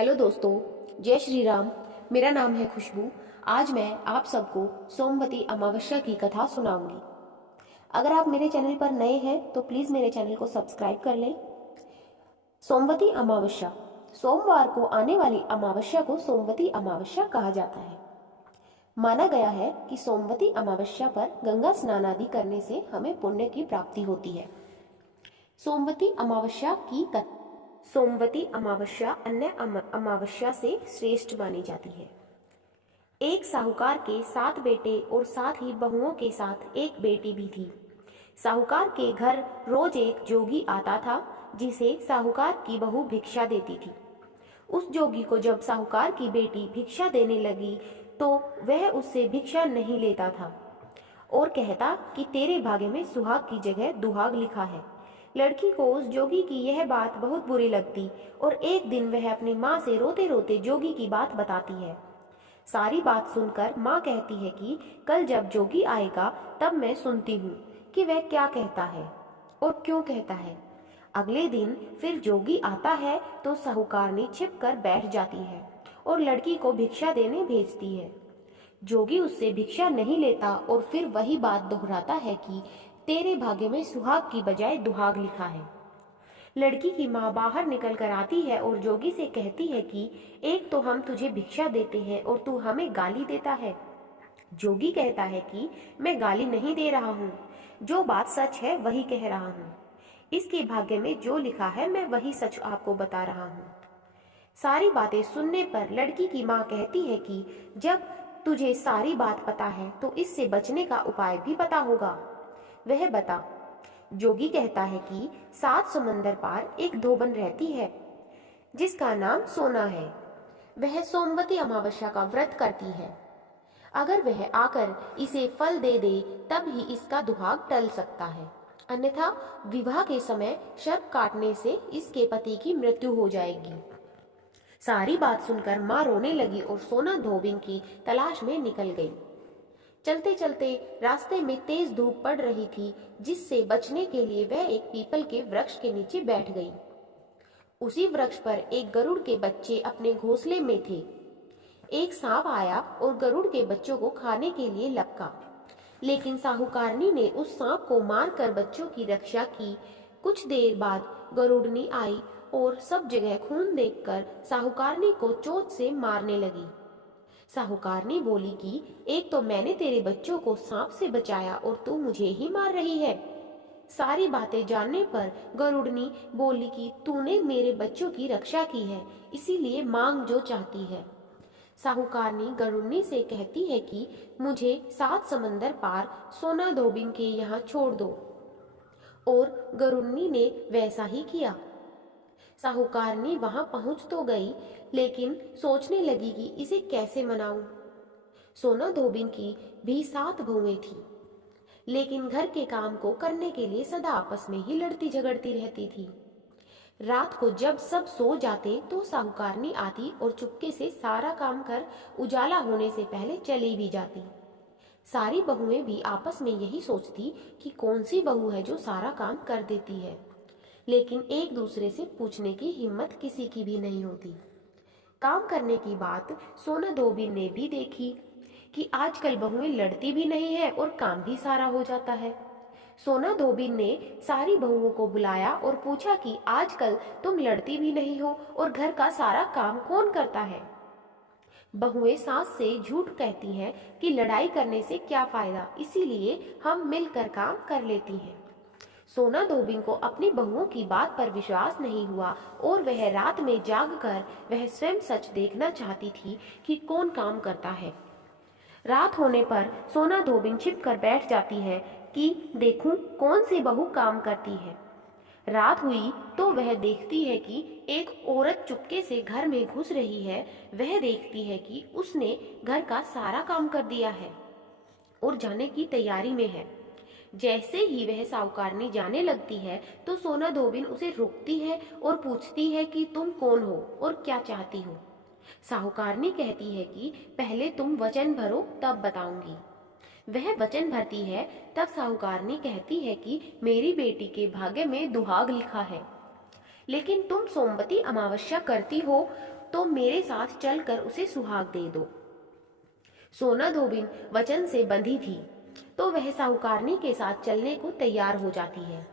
Hello दोस्तों, जय श्री राम। मेरा नाम है खुशबू। आज मैं आप सबको सोमवती अमावस्या की कथा सुनाऊंगी। अगर आप मेरे चैनल पर नए हैं तो प्लीज़ मेरे चैनल को सब्सक्राइब कर लें। सोमवती अमावस्या, सोमवार को आने वाली अमावस्या को सोमवती अमावस्या कहा जाता है। माना गया है कि सोमवती अमावस्या पर गंगा स्नान आदि करने से हमें पुण्य की प्राप्ति होती है। सोमवती अमावस्या की कथा। सोमवती अमावस्या अन्य अमावस्या से श्रेष्ठ मानी जाती है। एक साहूकार के 7 बेटे और 7 ही बहुओं के साथ एक बेटी भी थी। साहूकार के घर रोज एक जोगी आता था जिसे साहूकार की बहू भिक्षा देती थी। उस जोगी को जब साहूकार की बेटी भिक्षा देने लगी तो वह उससे भिक्षा नहीं लेता था और कहता कि तेरे भाग्य में सुहाग की जगह दुहाग लिखा है। लड़की को उस जोगी की यह बात बहुत बुरी लगती और एक दिन वह अपनी माँ से रोते रोते जोगी की बात बताती है। सारी बात सुनकर माँ कहती है कि कल जब जोगी आएगा तब मैं सुनती हूँ कि वह क्या कहता है और क्यों कहता है। अगले दिन फिर जोगी आता है तो साहूकारनी छिप कर बैठ जाती है और लड़की को भिक्षा देने भेजती है। जोगी उससे भिक्षा नहीं लेता और फिर वही बात दोहराता है कि तेरे भाग्य में सुहाग की बजाय दुहाग लिखा है। लड़की की माँ बाहर निकल कर आती है और जोगी से कहती है कि एक तो हम तुझे भिक्षा देते हैं और तू हमें गाली देता है। जोगी कहता है कि मैं गाली नहीं दे रहा हूँ, जो बात सच है वही कह रहा हूँ। इसके भाग्य में जो लिखा है मैं वही सच आपको बता रहा हूँ। सारी बातें सुनने पर लड़की की माँ कहती है कि जब तुझे सारी बात पता है तो इससे बचने का उपाय भी पता होगा, वह बता। जोगी कहता है कि 7 समंदर पार एक धोबन रहती है जिसका नाम सोना है। वह सोमवती अमावस्या का व्रत करती है। अगर वह आकर इसे फल दे दे तब ही इसका दुहाग टल सकता है, अन्यथा विवाह के समय सर्प काटने से इसके पति की मृत्यु हो जाएगी। सारी बात सुनकर माँ रोने लगी और सोना धोबिन की तलाश में निकल गई। चलते चलते रास्ते में तेज धूप पड़ रही थी जिससे बचने के लिए वह एक पीपल के वृक्ष के नीचे बैठ गई। उसी वृक्ष पर एक गरुड़ के बच्चे अपने घोंसले में थे। एक सांप आया और गरुड़ के बच्चों को खाने के लिए लपका, लेकिन साहूकारनी ने उस सांप को मारकर बच्चों की रक्षा की। कुछ देर बाद गरुड़नी आई और सब जगह खून देखकर साहूकारनी को चोट से मारने लगी। साहूकारनी बोली कि एक तो मैंने तेरे बच्चों को सांप से बचाया और तू मुझे ही मार रही है। सारी बातें जानने पर गरुड़नी बोली कि तूने मेरे बच्चों की रक्षा की है, इसीलिए मांग जो चाहती है। साहूकारनी गरुड़नी से कहती है कि मुझे 7 समंदर पार सोना धोबिन के यहाँ छोड़ दो, और गरुड़नी ने वैसा ही किया। साहूकारनी वहां पहुंच तो गई, लेकिन सोचने लगी कि इसे कैसे मनाऊं। सोना धोबिन की भी 7 बहुएं थी, लेकिन घर के काम को करने के लिए सदा आपस में ही लड़ती झगड़ती रहती थी। रात को जब सब सो जाते तो साहूकारनी आती और चुपके से सारा काम कर उजाला होने से पहले चली भी जाती। सारी बहुएं भी आपस में यही सोचती कि कौन सी बहू है जो सारा काम कर देती है, लेकिन एक दूसरे से पूछने की हिम्मत किसी की भी नहीं होती। काम करने की बात सोना धोबिन ने भी देखी कि आजकल बहुएं लड़ती भी नहीं है और काम भी सारा हो जाता है। सोना धोबिन ने सारी बहुओं को बुलाया और पूछा कि आजकल तुम लड़ती भी नहीं हो और घर का सारा काम कौन करता है। बहुएं सास से झूठ कहती हैं कि लड़ाई करने से क्या फायदा, इसीलिए हम मिलकर काम कर लेती हैं। सोना धोबिन को अपनी बहुओं की बात पर विश्वास नहीं हुआ और वह रात में जागकर वह स्वयं सच देखना चाहती थी कि कौन काम करता है। रात होने पर सोना धोबिन छिप कर बैठ जाती है कि देखूं कौन सी बहू काम करती है। रात हुई तो वह देखती है कि एक औरत चुपके से घर में घुस रही है। वह देखती है कि उसने घर का सारा काम कर दिया है और जाने की तैयारी में है। जैसे ही वह साहूकारनी जाने लगती है तो सोना धोबिन उसे रोकती है और पूछती है कि तुम कौन हो और क्या चाहती हो। साहूकारनी कहती है कि पहले तुम वचन भरो तब बताऊंगी। वह वचन भरती है। तब साहूकारनी कहती है कि मेरी बेटी के भाग्य में दुहाग लिखा है, लेकिन तुम सोमवती अमावस्या करती हो तो मेरे साथ चलकर उसे सुहाग दे दो। सोना धोबिन वचन से बंधी थी, तो वह साहूकारनी के साथ चलने को तैयार हो जाती है।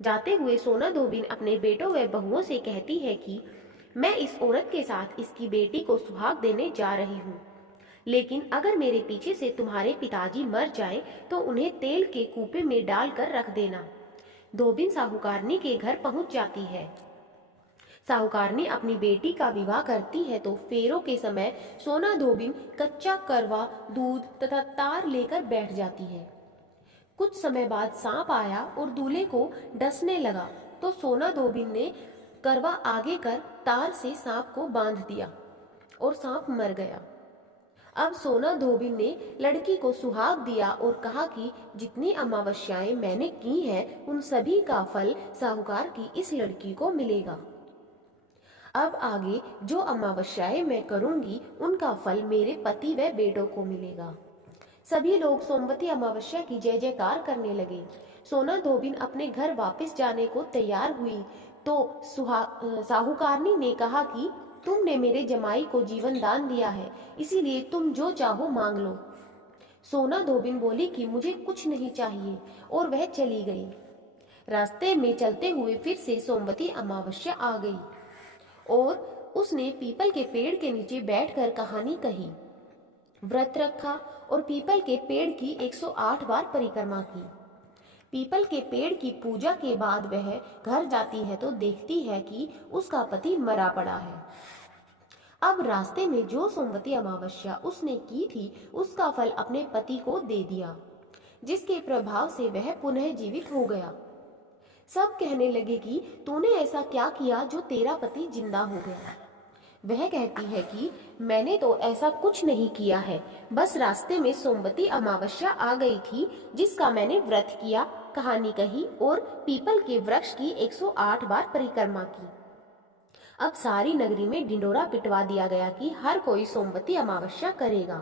जाते हुए सोना धोबिन अपने बेटों व बहुओं से कहती है कि मैं इस औरत के साथ इसकी बेटी को सुहाग देने जा रही हूँ, लेकिन अगर मेरे पीछे से तुम्हारे पिताजी मर जाए तो उन्हें तेल के कूपे में डालकर रख देना। धोबिन साहूकारनी के घर पहुंच जाती है। साहूकारनी अपनी बेटी का विवाह करती है तो फेरों के समय सोना धोबिन कच्चा करवा, दूध तथा तार लेकर बैठ जाती है। कुछ समय बाद सांप आया और दूल्हे को डसने लगा, तो सोना धोबिन ने करवा आगे कर तार से सांप को बांध दिया और सांप मर गया। अब सोना धोबिन ने लड़की को सुहाग दिया और कहा कि जितनी अमावस्याएं मैंने की हैं उन सभी का फल साहूकार की इस लड़की को मिलेगा। अब आगे जो अमावस्याएं मैं करूंगी उनका फल मेरे पति व बेटों को मिलेगा। सभी लोग सोमवती अमावस्या की जय जयकार करने लगे। सोना धोबिन अपने घर वापस जाने को तैयार हुई तो साहूकारनी ने कहा कि तुमने मेरे जमाई को जीवन दान दिया है, इसीलिए तुम जो चाहो मांग लो। सोना धोबिन बोली कि मुझे कुछ नहीं चाहिए और वह चली गई। रास्ते में चलते हुए फिर से सोमवती अमावस्या आ गई और उसने पीपल के पेड़ के नीचे बैठकर कहानी कही, व्रत रखा और पीपल के पेड़ की 108 बार परिक्रमा की। पीपल के पेड़ की पूजा के बाद वह घर जाती है तो देखती है कि उसका पति मरा पड़ा है। अब रास्ते में जो सोमवती अमावस्या उसने की थी उसका फल अपने पति को दे दिया, जिसके प्रभाव से वह पुनः जीवित हो गया। सब कहने लगे कि तूने ऐसा क्या किया जो तेरा पति जिंदा हो गया। वह कहती है कि मैंने तो ऐसा कुछ नहीं किया है, बस रास्ते में सोमवती अमावस्या आ गई थी जिसका मैंने व्रत किया, कहानी कही और पीपल के वृक्ष की 108 बार परिक्रमा की। अब सारी नगरी में ढिंडोरा पिटवा दिया गया कि हर कोई सोमवती अमावस्या करेगा,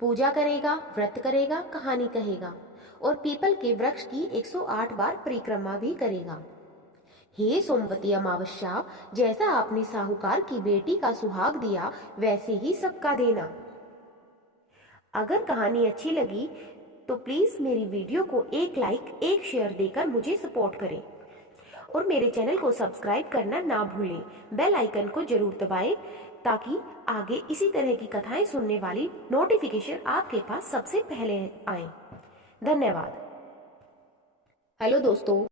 पूजा करेगा, व्रत करेगा, कहानी कहेगा और पीपल के वृक्ष की 108 बार परिक्रमा भी करेगा। हे सोमवती अमावस्या, जैसा आपने साहूकार की बेटी का सुहाग दिया वैसे ही सबका देना। अगर कहानी अच्छी लगी तो प्लीज मेरी वीडियो को एक लाइक, एक शेयर देकर मुझे सपोर्ट करें और मेरे चैनल को सब्सक्राइब करना ना भूलें। बेल आइकन को जरूर दबाएं ताकि आगे इसी तरह की कथाएं सुनने वाली नोटिफिकेशन आपके पास सबसे पहले आए। धन्यवाद। हेलो दोस्तों।